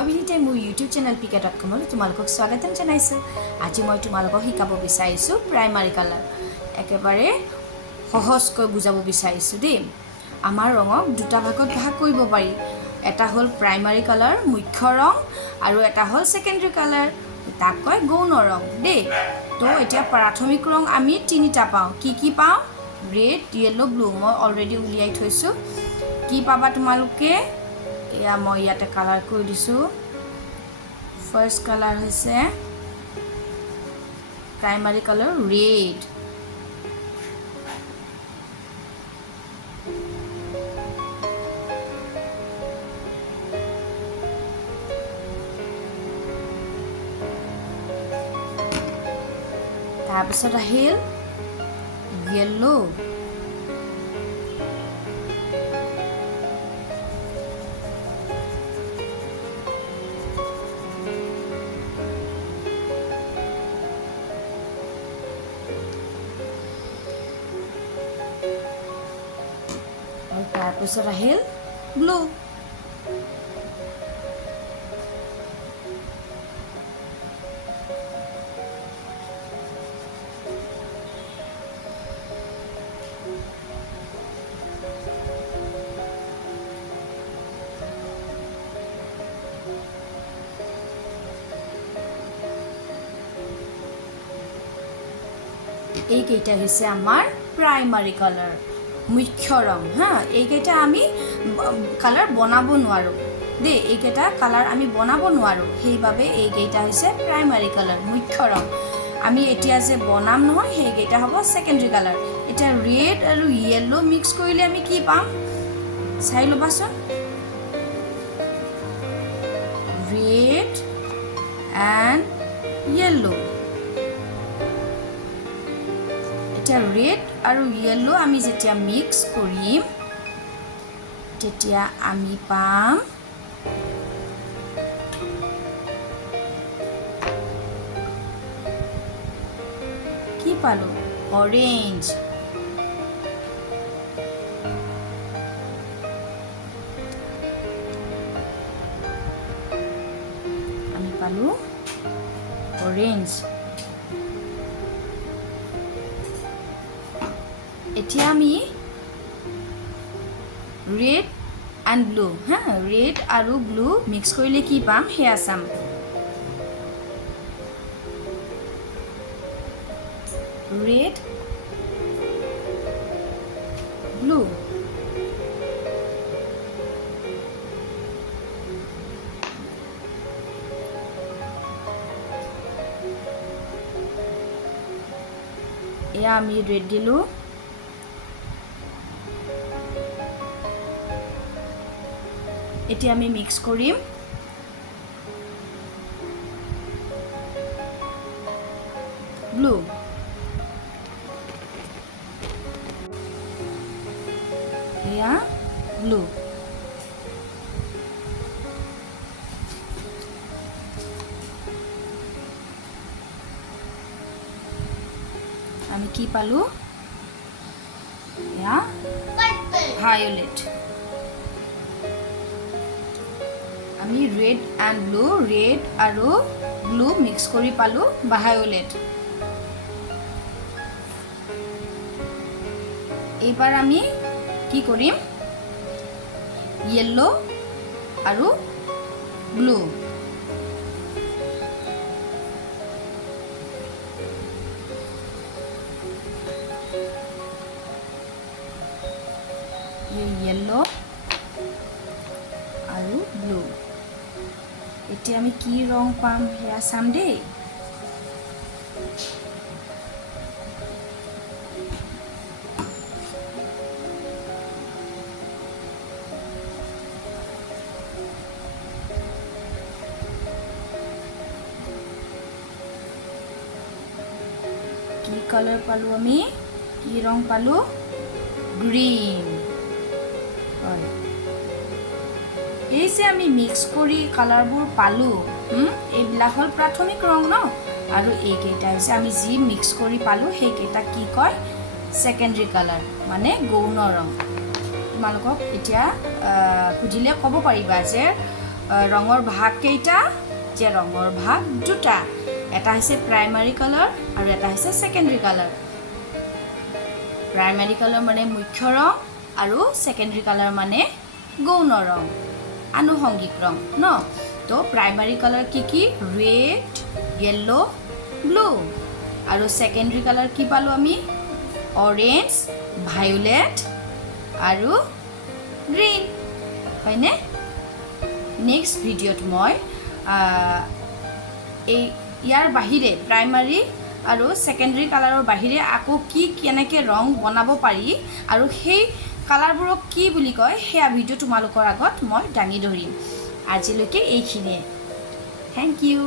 মই বিনিতাই মোৰ YouTube channel pk.com লৈ তোমালোকক স্বাগতম জনাইছো। আজি মই তোমালোকক শিকাব বিচাৰিছো প্ৰাইমাৰী কালাৰ। একেবাৰে সহজকৈ বুজাব বিচাৰিছো দেই। আমাৰ ৰঙক দুটা ভাগত ভাগ কৰিব পাৰি। এটা হ'ল প্ৰাইমাৰী কালাৰ মুখ্য ৰং আৰু এটা হ'ল সেকেন্ডাৰী কালাৰ তাক কয় গৌণ ৰং দেই। তো এতিয়া প্ৰাথমিক ৰং আমি তিনিটা পাওঁ। কি পাওঁ? Red, yellow, blue. মই অলৰেডি উলিয়াই থৈছো। কি পাবা তোমালোকে? এয়া মই ইয়াতে কালাৰ কৰি দিছো। ফাৰ্স্ট কালাৰ হৈছে প্ৰাইমাৰী কালাৰ ৰেড। তাৰপিছত আহিল ইয়েলো, আৰু তাৰপিছত আহিল ব্লু। এইকেইটা হৈছে আমাৰ প্ৰাইমাৰী কালাৰ মুখ্য ৰং। এইকেইটা আমি কালাৰ বনাব নোৱাৰোঁ দেই। এইকেইটা কালাৰ আমি বনাব নোৱাৰোঁ, সেইবাবে এইকেইটা হৈছে প্ৰাইমাৰী কালাৰ মুখ্য ৰং। আমি এতিয়া যে বনাম নহয়, সেইকেইটা হ'ব সেকেন্ডাৰী কালাৰ। এতিয়া ৰেড আৰু ইয়েলো মিক্স কৰিলে আমি কি পাম চাই ল'বাচোন। Red and yellow. এতিয়া ৰেড আৰু ইয়েলো আমি যেতিয়া মিক্স কৰিম তেতিয়া আমি পাম কি পালো? অৰেঞ্জ। আমি পালো অৰেঞ্জ। এতিয়া আমি ৰেড এণ্ড ব্লু ৰেড আৰু ব্লু মিক্স কৰিলে কি পাম সেয়া চাম। Red blue. এয়া আমি ৰেড দিলো। এতিয়া আমি মিক্স কৰিম ব্লু। এয়া ব্লু। আমি কি পালো? এয়া ভায়োলেট। আমি ৰেড এণ্ড ব্লু, ৰেড আৰু ব্লু মিক্স কৰি পালো ভায়োলেট। এইবাৰ আমি কি কৰিম? ইয়েলো আৰু ব্লু। ইয়েলো আৰু ব্লু। এতিয়া আমি কি ৰং পাম সেয়া চাম দেই। কি কালাৰ পালো আমি? কি ৰং পালো? গ্ৰীণ। হয়, এই যে আমি মিক্স কৰি কালাৰবোৰ পালো, এইবিলাক হ'ল প্ৰাথমিক ৰং ন। আৰু এইকেইটা হৈছে আমি যি মিক্স কৰি পালো সেইকেইটা কি কয়? সেকেন্ডাৰী কালাৰ মানে গৌণ ৰং। তোমালোকক এতিয়া সুধিলে ক'ব পাৰিবা যে ৰঙৰ ভাগ কেইটা যে ৰঙৰ ভাগ দুটা এটা হৈছে প্ৰাইমাৰী কালাৰ আৰু এটা হৈছে সেকেন্ডাৰী কালাৰ প্ৰাইমাৰী কালাৰ মানে মুখ্য ৰং আৰু সেকেন্ডাৰী কালাৰ মানে গৌণ ৰং আনুষংগিক ৰং ন তো প্ৰাইমাৰী কালাৰ কি ৰেড ইয়েলো ব্লু আৰু সেকেন্ডাৰী কালাৰ কি পালো আমি অৰেঞ্জ ভায়োলেট আৰু গ্ৰীন হয়নে নেক্সট ভিডিঅ'ত মই এই ইয়াৰ বাহিৰে প্ৰাইমাৰী আৰু সেকেন্ডাৰী কালাৰৰ বাহিৰে আকৌ কি কেনেকৈ ৰং বনাব পাৰি আৰু সেই কালাৰবোৰক কি বুলি কয় সেয়া ভিডিঅ' তোমালোকৰ আগত মই দাঙি ধৰিম আজিলৈকে এইখিনিয়ে থেংক ইউ